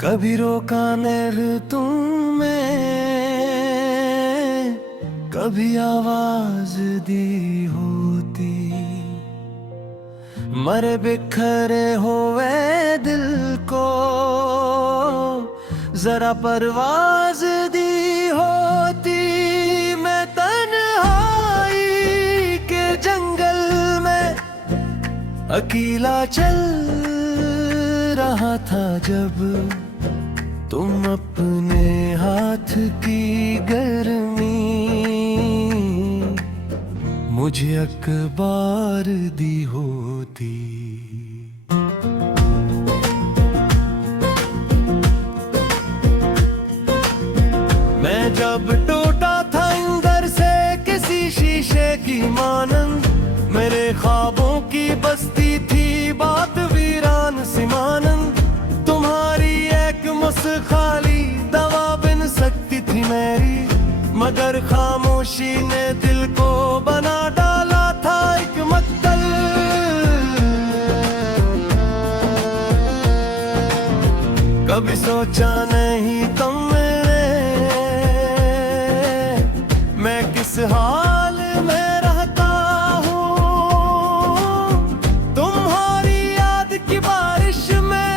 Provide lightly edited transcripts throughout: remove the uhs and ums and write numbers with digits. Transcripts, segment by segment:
कभी रोका नहर तुमने, कभी आवाज दी होती, मरे बिखरे हुए दिल को जरा परवाज दी होती। मैं तन्हाई के जंगल में अकेला चल रहा था जब तुम अपने हाथ की गर्मी मुझे अखबार दी होती। मैं जब टूटा था अंदर से किसी शीशे की मानंद, मेरे ख्वाबों की बस्ती थी बात वीरान सी मानंद। तुम्हारी एक मुस्खाली दवा बिन सकती थी मेरी, मगर खामोशी ने दिल को बना डाला था एक मक्तल। कभी सोचा नहीं तुमने मैं किस हाल में रहता हूँ। तुम्हारी याद की बारिश में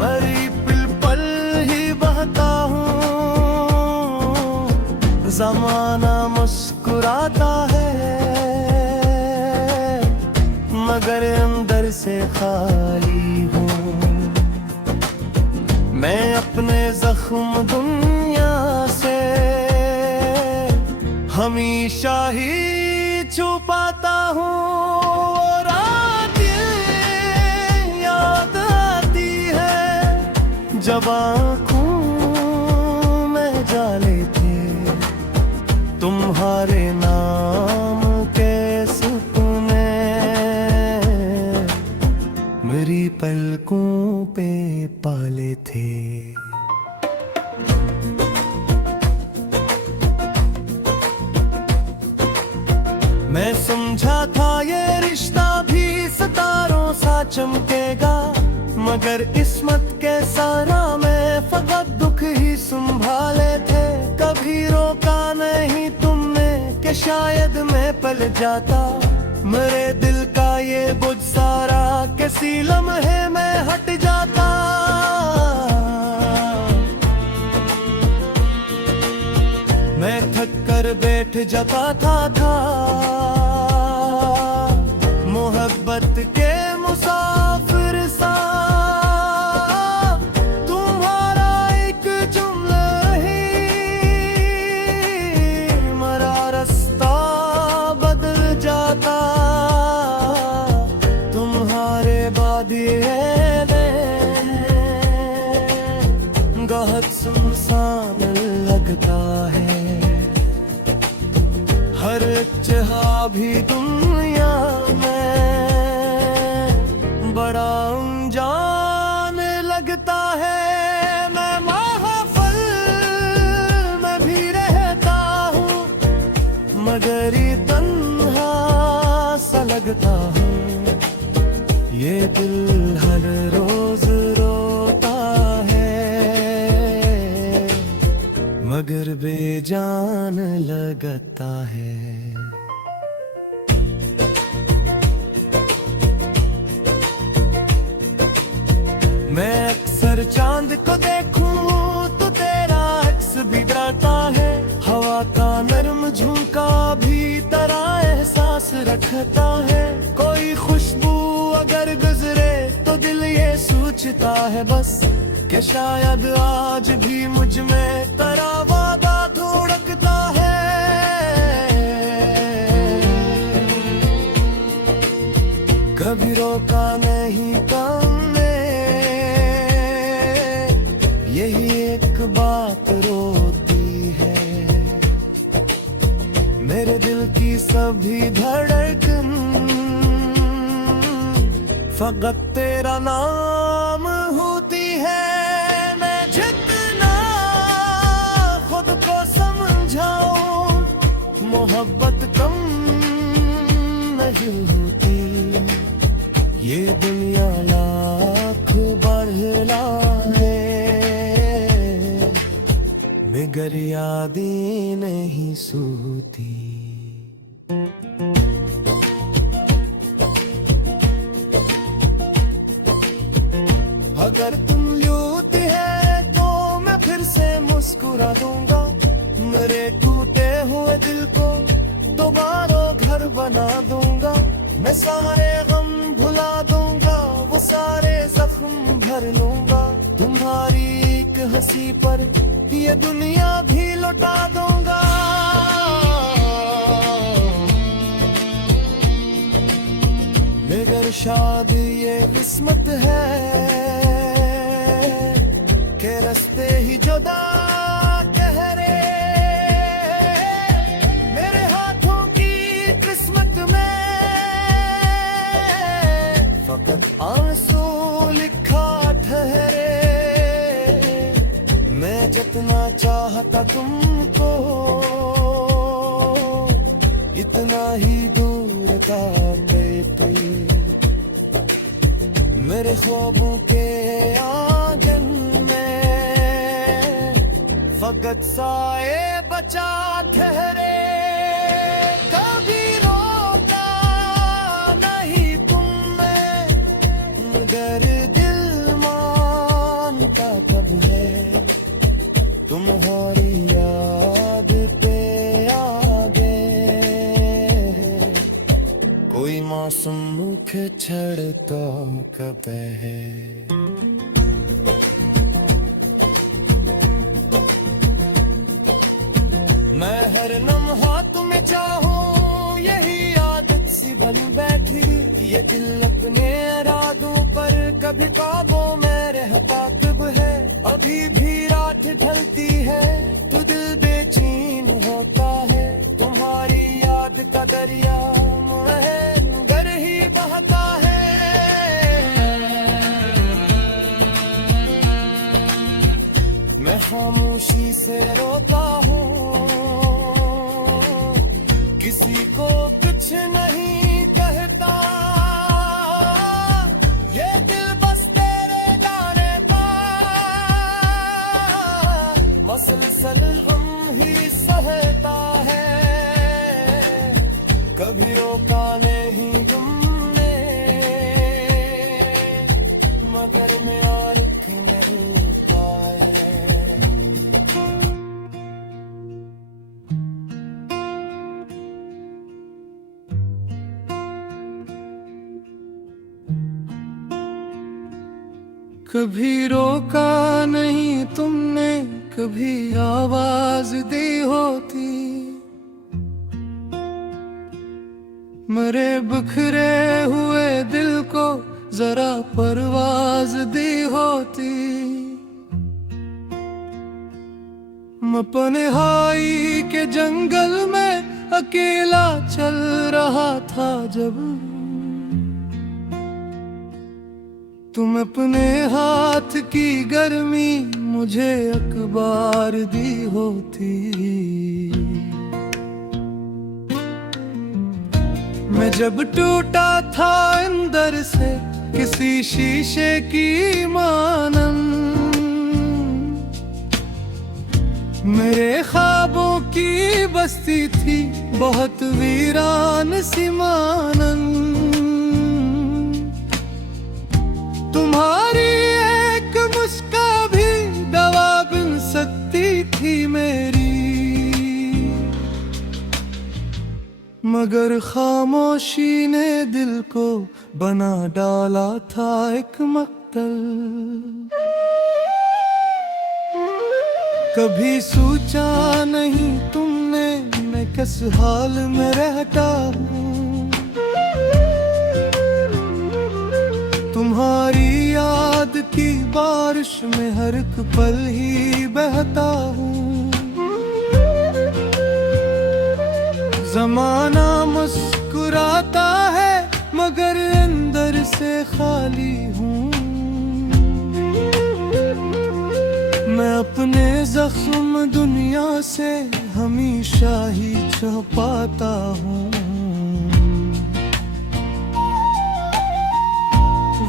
मरी पल पल ही बहता हूँ। ज़माना मुस्कुराता है मगर अंदर से खाली हूँ। मैं अपने जख्म दुनिया से हमेशा ही छुपाता हूँ। और रातें याद आती है जब आँखों में जाले थे तुम्हारे नाम के सपने मेरी पलकों पे पाले थे। मैं समझा था ये रिश्ता भी सितारों सा चमकेगा, मगर किस्मत के सारा में फकत दुख ही संभाले थे। कभी रोका नहीं तुमने कि शायद मैं पल जाता, मेरे दिल का ये बोझ सारा किसी लम्हे में हट जाता। मैं थक कर बैठ जाता था मोहब्बत के मुसाफिर सा। तुम्हारा एक जुमला ही मेरा रास्ता बदल जाता। तुम्हारे बाद ये बहुत सुनसान लगता है, हर चाह भी दुनिया में बड़ा अनजान लगता है। मैं महफिल में भी रहता हूँ मगर ये तन्हा सा लगता हूँ। ये दिल हर रोज रोता है मगर बेजान लगता है। मैं अक्सर चांद को देखूं तो तेरा अक्स बिगड़ता है। हवा का नरम झोंका भी तरह एहसास रखता है। कोई खुशबू अगर गुजरे तो दिल ये सोचता है बस कि शायद आज भी मुझ में तेरा वादा धड़कता है। कभी रोका नहीं तुमने, यही एक बात रोती है मेरे दिल की सभी धड़कन। फकत तेरा नाम होती है। मैं जितना खुद को समझाऊं मोहब्बत कम नहीं होती। ये दुनिया लाख बार मगर यादें नहीं सूती। अगर तुम लूटे है तो मैं फिर से मुस्कुरा दूंगा, मेरे टूटे हुए दिल को दोबारा घर बना दूंगा। मैं सारे गम भुला दूंगा, वो सारे जख्म भर लूंगा। तुम्हारी एक हंसी पर ये दुनिया भी लौटा दूंगा। मगर शायद ये किस्मत है के रास्ते ही जुदा ठहरे। मेरे हाथों की किस्मत में फकत आंसू लिखा ठहरे। मैं जितना चाहता तुमको इतना ही दूर था तुम। मेरे ख्वाबों के आंगन में फकत साए बचा ठहरे। कभी रोका नहीं तुमने, मगर दिल मानता कब है। तुम्हारी याद पे आगे कोई मासूम मुख छड़ता कब है। मैं हर लम्हा तुम्हें चाहूं, यही आदत सी बन बैठी। ये दिल अपने इरादों पर कभी काबू में रहता कब है। अभी भी रात ढलती है तो दिल बेचैन होता है। तुम्हारी याद का दरिया घर ही बहता है। मैं खामोशी से रोता हूँ, किसी को कुछ नहीं कहता। ये दिल बस तेरे जाने पर मसलसल गम ही सहता है। कभी रोका नहीं तुमने, मगर मैं और नहीं पाए। कभी रोका नहीं तुमने, कभी आवाज दी होती। मेरे बिखरे हुए दिल को जरा परवाज दी होती। मैं पनहाई के जंगल में अकेला चल रहा था जब, तुम अपने हाथ की गर्मी मुझे अखबार दी होती। मैं जब टूटा था अंदर से किसी शीशे की मानंद, मेरे ख्वाबों की बस्ती थी बहुत वीरान सी मानंद। तुम्हारी एक मुस्कान भी दवा बन सकती थी मेरी, मगर खामोशी ने दिल को बना डाला था एक मक्तल। कभी सोचा नहीं तुमने मैं किस हाल में रहता हूँ। तुम्हारी याद की बारिश में हर एक पल ही बहता हूँ। जमाना मुस्कुराता है मगर अंदर से खाली हूँ। मैं अपने जख्म दुनिया से हमेशा ही छुपाता हूँ।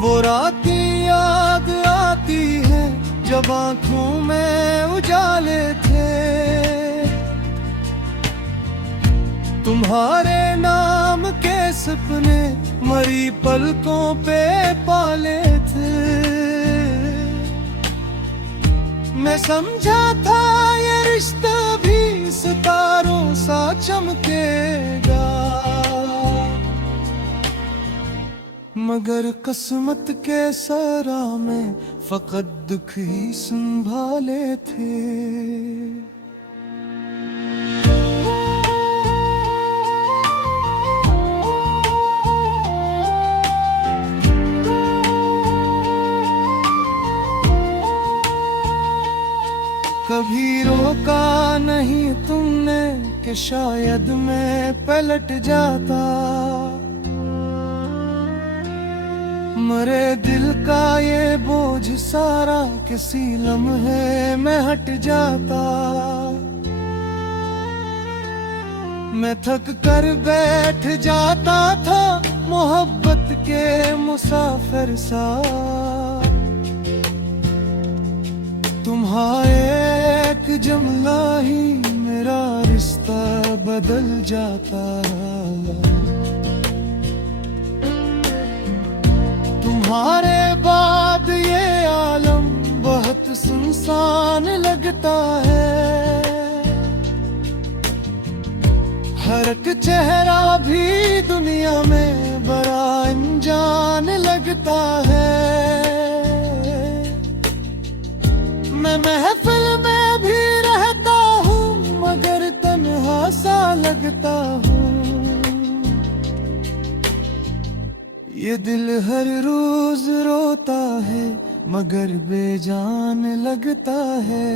वो रातें याद आती है जब आँखों में उजाले थे, तुम्हारे नाम के सपने मरी पलकों पे पाले थे। मैं समझा था ये रिश्ता भी सितारों सा चमकेगा, मगर किस्मत के सरा में फकत दुख ही संभाले थे। कभी रोका नहीं तुमने कि शायद मैं पलट जाता, मरे दिल का ये बोझ सारा किसी लम्हे में हट जाता। मैं थक कर बैठ जाता था मोहब्बत के मुसाफिर सा, तुम्हारे एक जुमला ही मेरा रिश्ता बदल जाता। तुम्हारे बाद ये आलम बहुत सुनसान लगता है, हर एक चेहरा भी दुनिया में बड़ा अनजान लगता है। मैं महफिल में भी रहता हूँ मगर तन्हा सा लगता हूँ। ये दिल हर रोज रोता है मगर बेजान लगता है।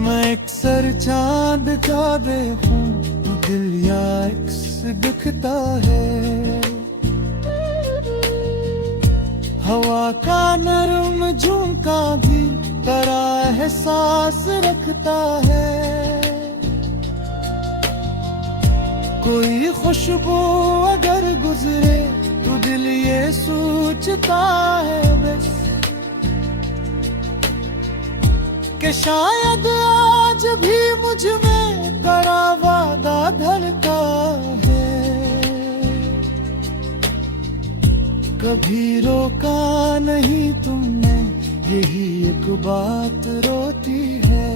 मैं अक्सर चांद का देखूं तो दिल या अक्स दिखता है। हवा का नरम झुमका भी तरह एहसास रखता है। कोई खुशबू अगर गुजरे तो दिल ये सोचता है बस कि शायद आज भी मुझ में कड़ा वादा धड़का है। कभी रोका नहीं तुमने यही एक बात रोती है।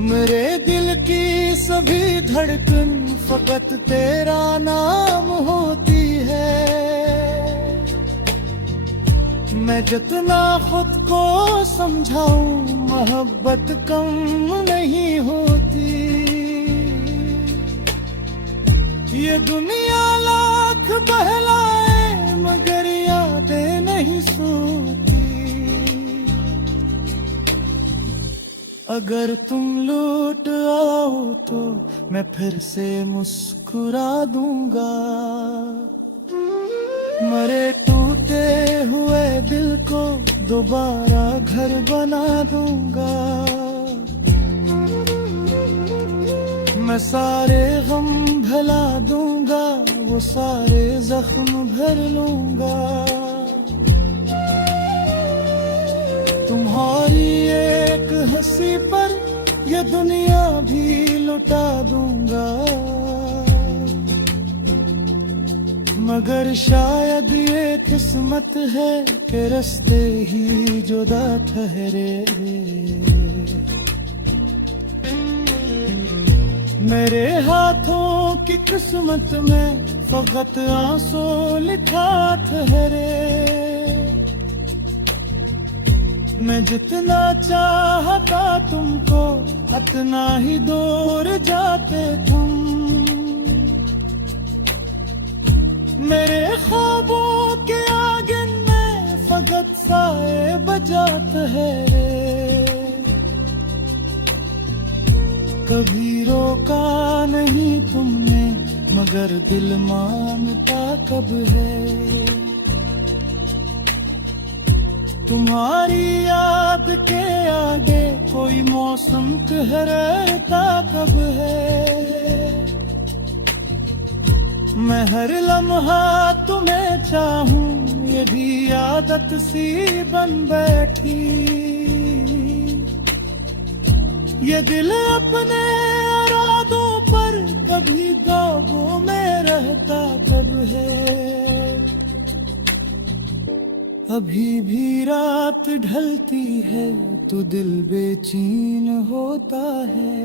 मेरे दिल की सभी धड़कन फकत तेरा नाम होती है। मैं जितना खुद को समझाऊं मोहब्बत कम नहीं होती। ये दुनिया लाख बहलाए मगर यादें नहीं सोती। अगर तुम लौट आओ तो मैं फिर से मुस्कुरा दूंगा। मरे टूटे हुए दिल को दोबारा घर बना दूंगा। मैं सारे गम भुला दूंगा, वो सारे जख्म भर लूंगा। तुम्हारी एक हंसी पर ये दुनिया भी लुटा दूंगा। मगर शायद ये किस्मत है कि रास्ते ही जुदा ठहरे। मेरे हाथों की किस्मत में फकत आंसू लिखा ठहरे। मैं जितना चाहता तुमको उतना ही दूर जाते तुम। मेरे ख्वाबों के आंगन में फकत साए बजाते हैं। कभी रोका नहीं तुमने मगर दिल मानता कब है। तुम्हारी याद के आगे कोई मौसम ठहरता कब है। मैं हर लम्हा तुम्हें चाहूं ये भी आदत सी बन बैठी। ये दिल अपने इरादों पर कभी काबू में रहता कब है। अभी भी रात ढलती है तो दिल बेचैन होता है।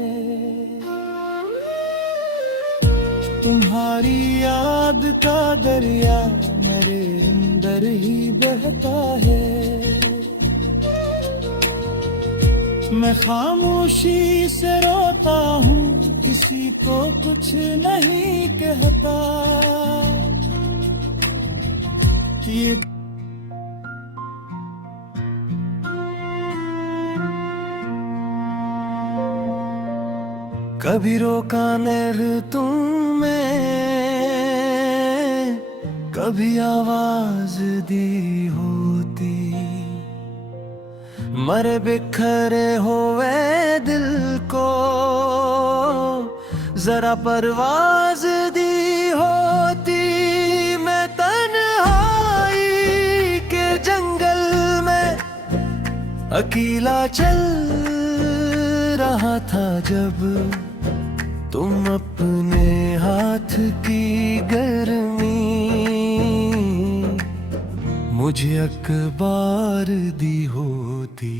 तुम्हारी याद का दरिया मेरे अंदर ही बहता है। मैं खामोशी से रोता हूँ, किसी को कुछ नहीं कहता। ये कभी रोका नैर तुमने, कभी आवाज दी होती। मरे बिखरे हुए दिल को जरा परवाज दी होती। मैं तन्हाई के जंगल में अकेला चल रहा था जब तुम अपने हाथ की गर्मी मुझे अखबार दी होती।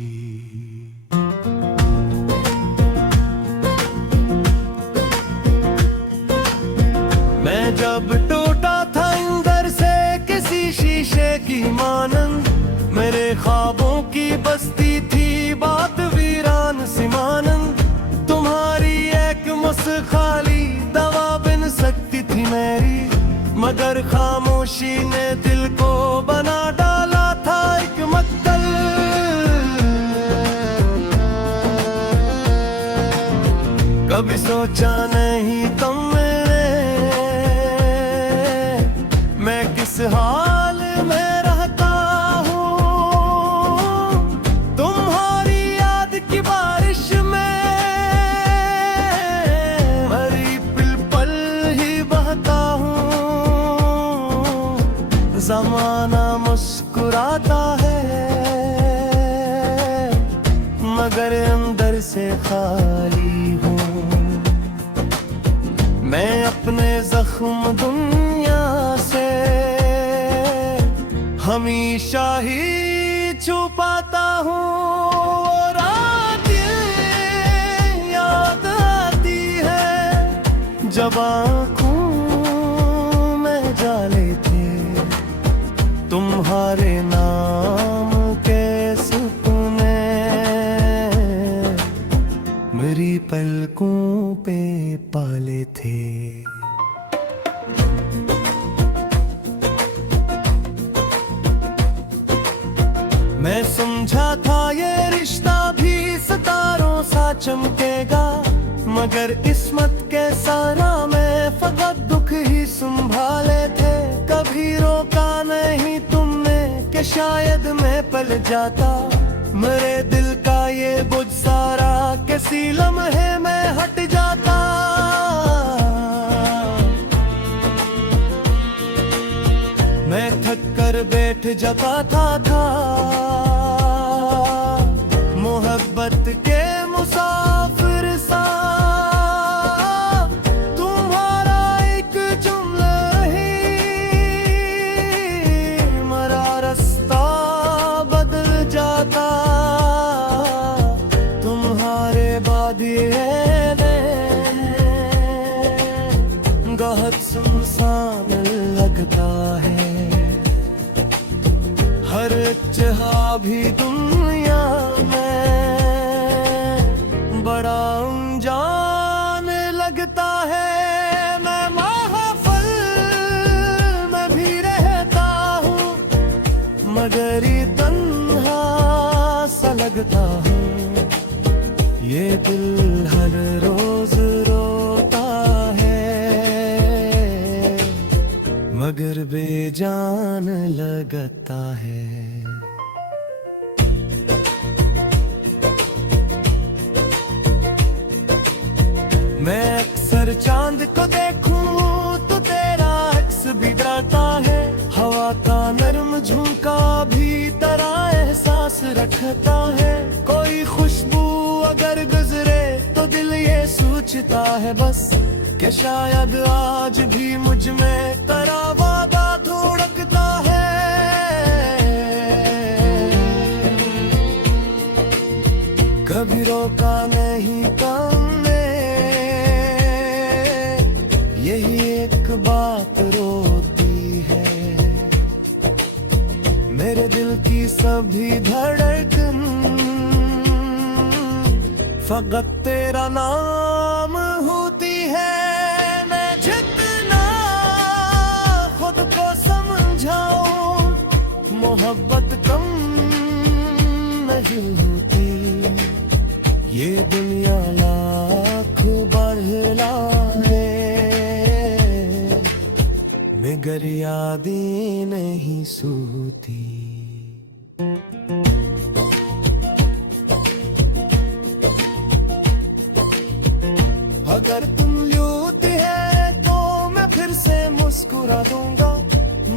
मैं जब टूटा था अंदर से किसी शीशे की मानंद, मेरे ख्वाबों की बस्ती थी बात वीरान सी मानंद। तुम्हारी एक मुस्खाली दवा बिन सकती थी मेरी, मगर खामोशी ने दिल को बना डाला था एक मक्तल। कभी सोचा नहीं तुमने मैं किस हाल में रहता हूँ। तुम्हारी याद की बारिश में मरी पल पल ही बहता हूँ। ज़माना मुस्कुराता है मगर अंदर से खाली हूँ। मैं अपने जख्म दुनिया से हमेशा ही छुपाता हूँ। और रातें याद आती है जब आँखों में जाले थे तुम्हारे नाम के सपने मेरी पलकों पे पाले थे। मैं समझा था ये रिश्ता भी सितारों सा चमकेगा, मगर किस्मत के सारा में फकत दुख ही संभाले थे। कभी रोका नहीं तुमने कि शायद मैं पल जाता, मेरे दिल का ये बुझ सारा किसी लम्हे में हट जाता। मैं थक कर बैठ जाता था मोहब्बत के मुसाफिर सा। तुम्हारा एक जुमला ही मेरा रास्ता बदल जाता। तुम्हारे बाद ये बहुत सुनसान लगता है, हर जहाँ भी दुनिया में बड़ा अनजान लगता है। मैं महफिल में भी रहता हूँ मगर ये तन्हा सा लगता हूँ। ये दिल हर रोज रोता है मगर बेजान लगता है। मैं अक्सर चांद को देखूं तो तेरा अक्स भी डरता है। हवा का नर्म झोंका भी तरह एहसास रखता है। कोई खुशबू अगर गुजरे है बस कि शायद आज भी मुझ में तेरा वादा धुड़कता है। कभी रोका नहीं तुमने, यही एक बात रोती है मेरे दिल की सभी धड़कन। फकत तेरा नाम होती है। मैं जितना खुद को समझाऊं, मोहब्बत कम नहीं होती। ये दुनिया लाख बढ़ लाए मगर यादें नहीं सूती। अगर तुम लूटे है तो मैं फिर से मुस्कुरा दूंगा।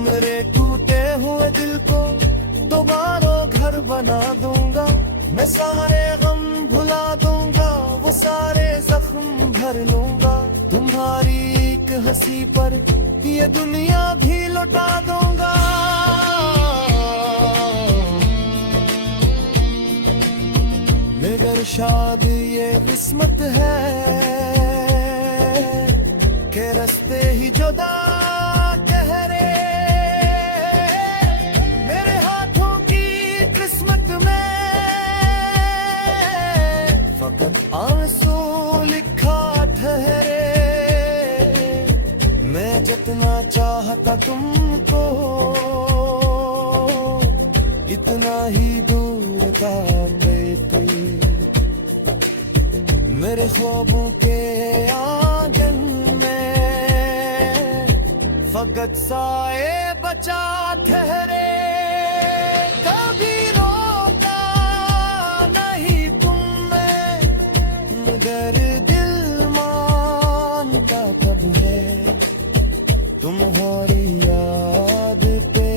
मेरे टूटे हुए दिल को दोबारा घर बना दूंगा। मैं सारे गम भुला दूंगा, वो सारे जख्म भर लूंगा। तुम्हारी एक हंसी पर ये दुनिया भी लौटा दूंगा। मगर शायद ये किस्मत है के रास्ते ही जुदा ठहरे। मेरे हाथों की किस्मत में फकत आंसू लिखा ठहरे। मैं जितना चाहता तुमको इतना ही दूर था तुम। मेरे ख्वाबों के आंगन में फकत साए बचा ठहरे। कभी रोका नहीं तुमने, मगर दिल मानता कब है। तुम्हारी याद पे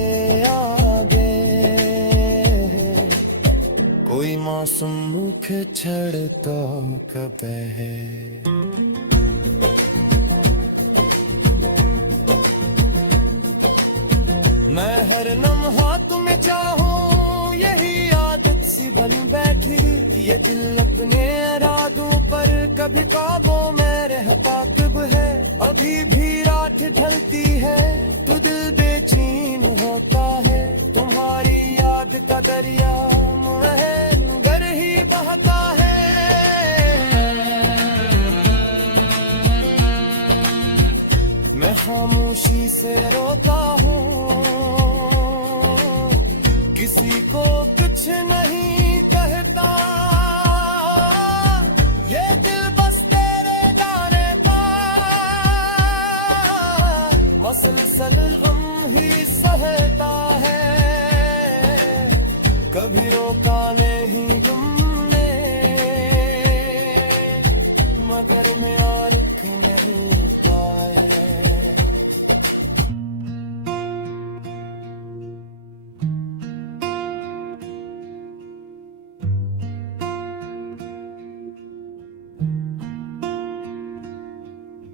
आगे कोई मासूम मुख छड़ता कब है। मैं हर लम्हा तुम्हें चाहूं, यही आदत सी बन बैठी। ये दिल अपने इरादों पर कभी काबू में रहता कब है। अभी भी रात ढलती है तो दिल बेचैन होता है। तुम्हारी याद का दरिया घर ही बहता है। मैं खामोशी से रोता हूँ, किसी को कुछ नहीं कहता। ये दिल बस तेरे जाने पर मसलसल गम ही सहता है। कभी रोका नहीं तुमने, मगर मैं और नहीं पाए।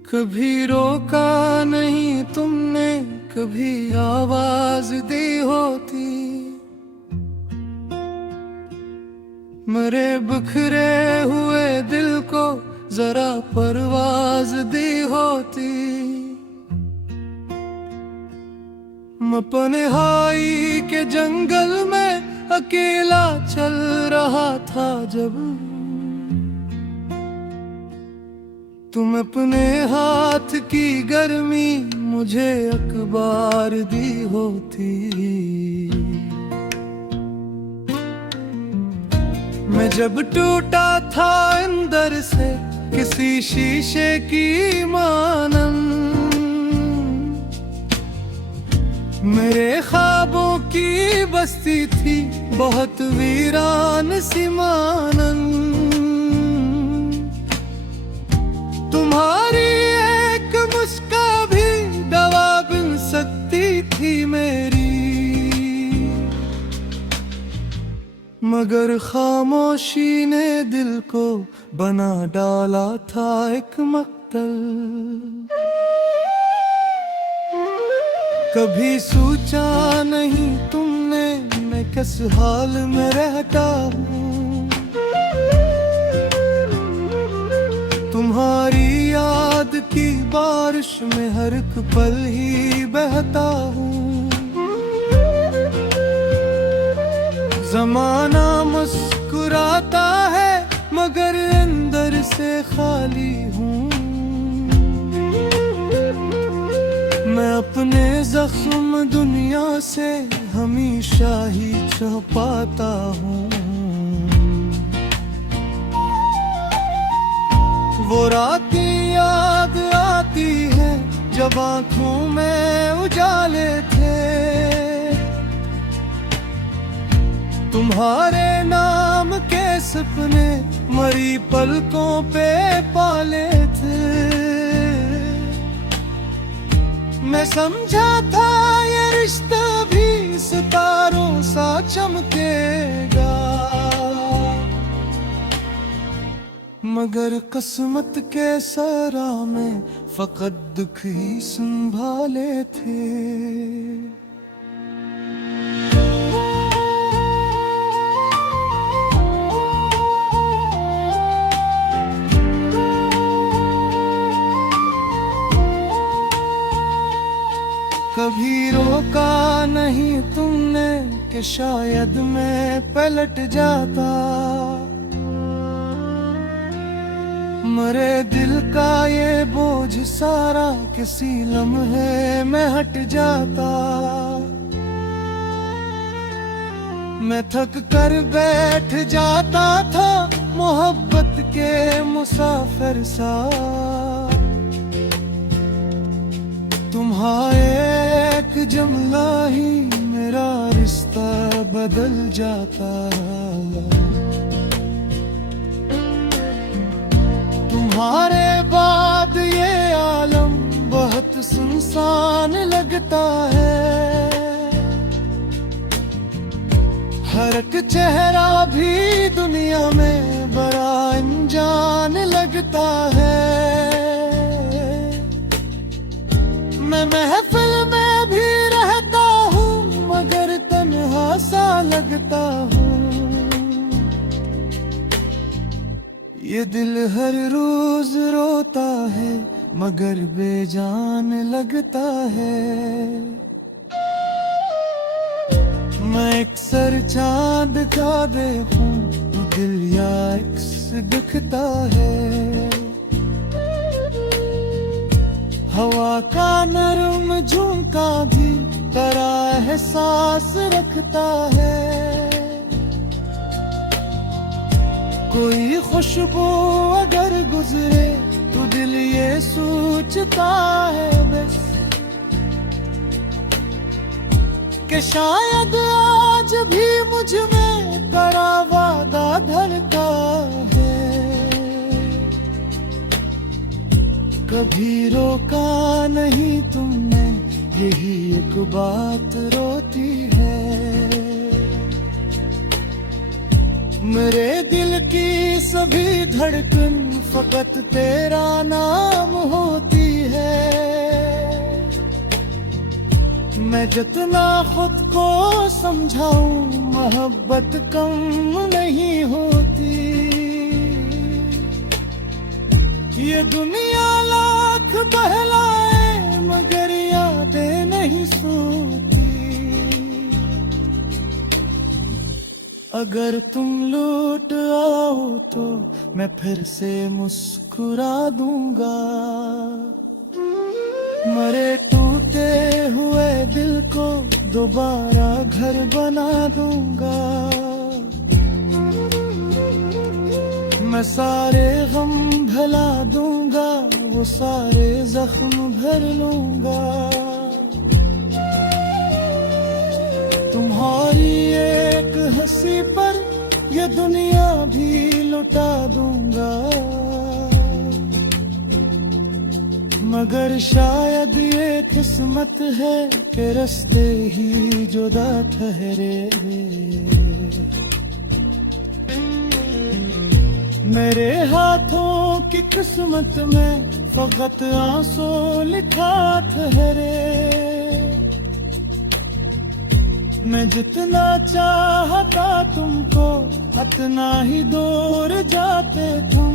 कभी रोका नहीं तुमने, कभी आवाज दी होती। मेरे बिखरे हुए दिल को जरा परवाज दी होती। मैं पनहाई के जंगल में अकेला चल रहा था जब तुम अपने हाथ की गर्मी मुझे अखबार दी होती। मैं जब टूटा था अंदर से किसी शीशे की मानंद, मेरे ख्वाबों की बस्ती थी बहुत वीरान सी मानंद। तुम्हारी एक मुस्कान भी दवा बन सकती थी मेरी, मगर खामोशी ने दिल को बना डाला था एक मकतब। मातल। कभी सोचा नहीं तुमने मैं किस हाल में रहता हूँ। तुम्हारी याद की बारिश में हर एक पल ही बहता हूँ। जमाना मुस्कुराता है मगर अंदर से खाली हूँ। मैं अपने जख्म दुनिया से हमेशा ही छुपाता हूँ। वो रात की याद आती है जब आँखों में उजाले थे। तुम्हारे नाम के सपने मरी पलकों पे पाले थे। मैं समझा था ये रिश्ता भी सितारों सा चमकेगा, मगर किस्मत के सरा में फकत दुख ही संभाले थे। कभी रोका नहीं तुमने कि शायद मैं पलट जाता। मरे दिल का ये बोझ सारा किसी लम्हे में हट जाता। मैं थक कर बैठ जाता था मोहब्बत के मुसाफिर सा। तुम्हारे एक जुमला ही मेरा रिश्ता बदल जाता। तुम्हारे बाद ये आलम बहुत सुनसान लगता है। हर एक चेहरा भी दुनिया में बड़ा अनजान लगता है। मैं महफिल में भी रहता हूँ मगर तन्हा सा लगता हूँ। ये दिल हर रोज रोता है मगर बेजान लगता है। मैं अक्सर चांद का देखूं दिल या अक्स दिखता है। हवा का नरम झुमका भी तरह एहसास रखता है। कोई खुशबू अगर गुजरे तो दिल ये सोचता है बस कि शायद आज भी मुझ में बड़ा वादा धरता है। कभी रोका नहीं तुमने यही एक बात रोती है। मेरे दिल की सभी धड़कन फकत तेरा नाम होती है। मैं जितना खुद को समझाऊं मोहब्बत कम नहीं होती। ये दुनिया लाख बहलाए मगर यादें नहीं सोती। अगर तुम लौट आओ तो मैं फिर से मुस्कुरा दूंगा। मरे टूटे हुए दिल को दोबारा घर बना दूंगा। मैं सारे गम भुला दूंगा वो सारे जख्म भर लूंगा। तुम्हारी एक हंसी पर ये दुनिया भी लुटा दूंगा। मगर शायद ये किस्मत है कि रास्ते ही जुदा ठहरे। मेरे हाथों की किस्मत में फकत आंसू लिखा ठहरे। मैं जितना चाहता तुमको उतना ही दूर जाते तुम।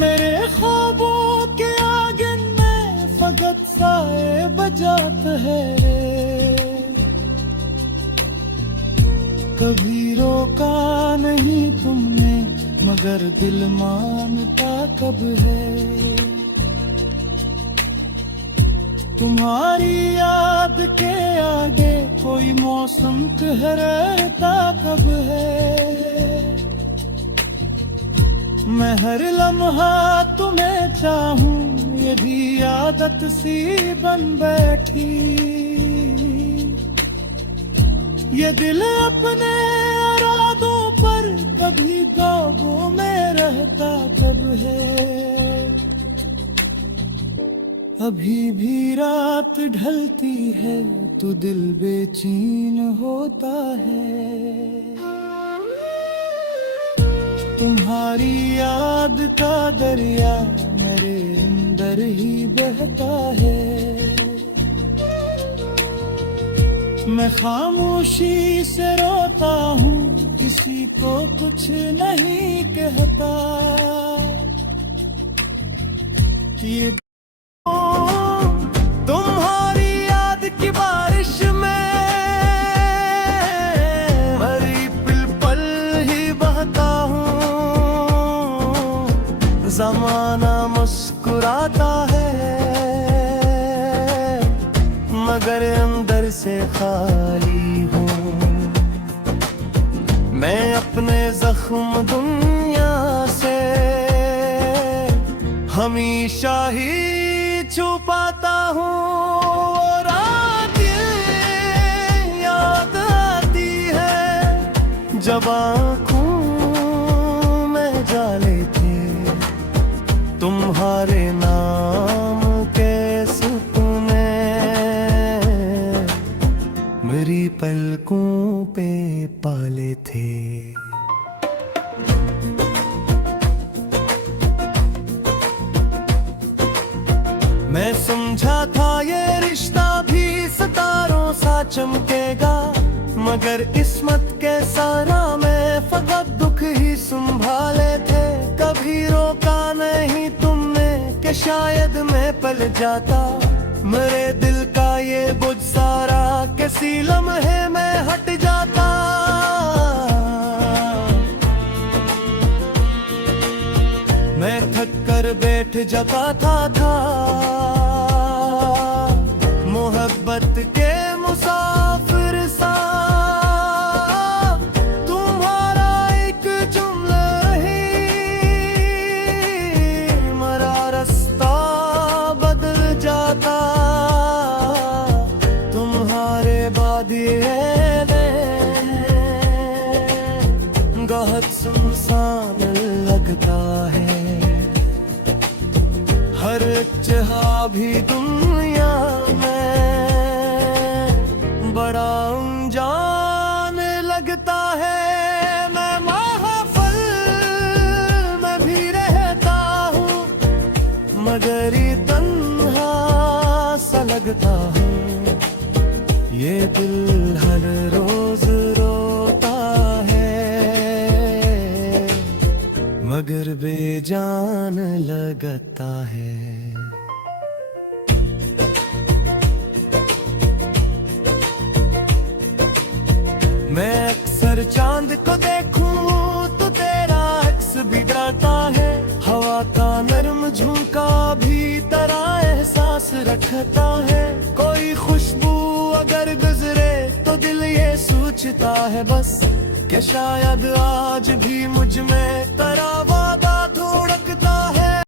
मेरे ख्वाबों के आंगन में फकत साए बजात है रे। कभी रोका नहीं तुमने मगर दिल मानता कब है। तुम्हारी याद के आगे कोई मौसम ठहरता कब है। मैं हर लम्हा तुम्हें चाहूं ये भी आदत सी बन बैठी। ये दिल अपने इरादों पर कभी काबू में रहता कब है। अभी भी रात ढलती है तो दिल बेचैन होता है। तुम्हारी याद का दरिया मेरे अंदर ही बहता है। मैं खामोशी से रोता हूँ किसी को कुछ नहीं कहता। ये तुम्हारी याद की बारिश में मरी पल पल ही बहता हूँ। ज़माना मुस्कुराता है मगर अंदर से खाली हूँ। मैं अपने जख्म दुनिया से हमेशा ही छुपाता हूँ। और याद आती है जब आँखों में जाले थे तुम्हारे नाम के सपने मेरी पलकों पे पाले थे। मैं समझा था ये रिश्ता भी सितारों सा चमकेगा मगर किस्मत के सारा में फकत दुख ही संभाले थे। कभी रोका नहीं तुमने कि शायद मैं पल जाता। मेरे दिल का ये बोझ सारा किसी लम्हे में हट जाता। मैं थक कर बैठ जाता था मोहब्बत के मुसाफिर सा। तुम्हारा एक जुमला ही मेरा रास्ता बदल जाता। तुम्हारे बाद ये बहुत सुनसान लगता है। हर जहाँ भी दुनिया में बड़ा अनजान लगता है। मैं महफिल में भी रहता हूँ मगर ये तन्हा सा लगता हूँ। ये दिल हर रोज रोता है मगर बेजान लगता है। मैं अक्सर चांद को देखूं तो तेरा अक्स बिगड़ता है। हवा का नर्म झोंका भी तरह एहसास रखता है। कोई खुशबू अगर गुजरे तो दिल ये सोचता है बस कि शायद आज भी मुझ में तेरा वादा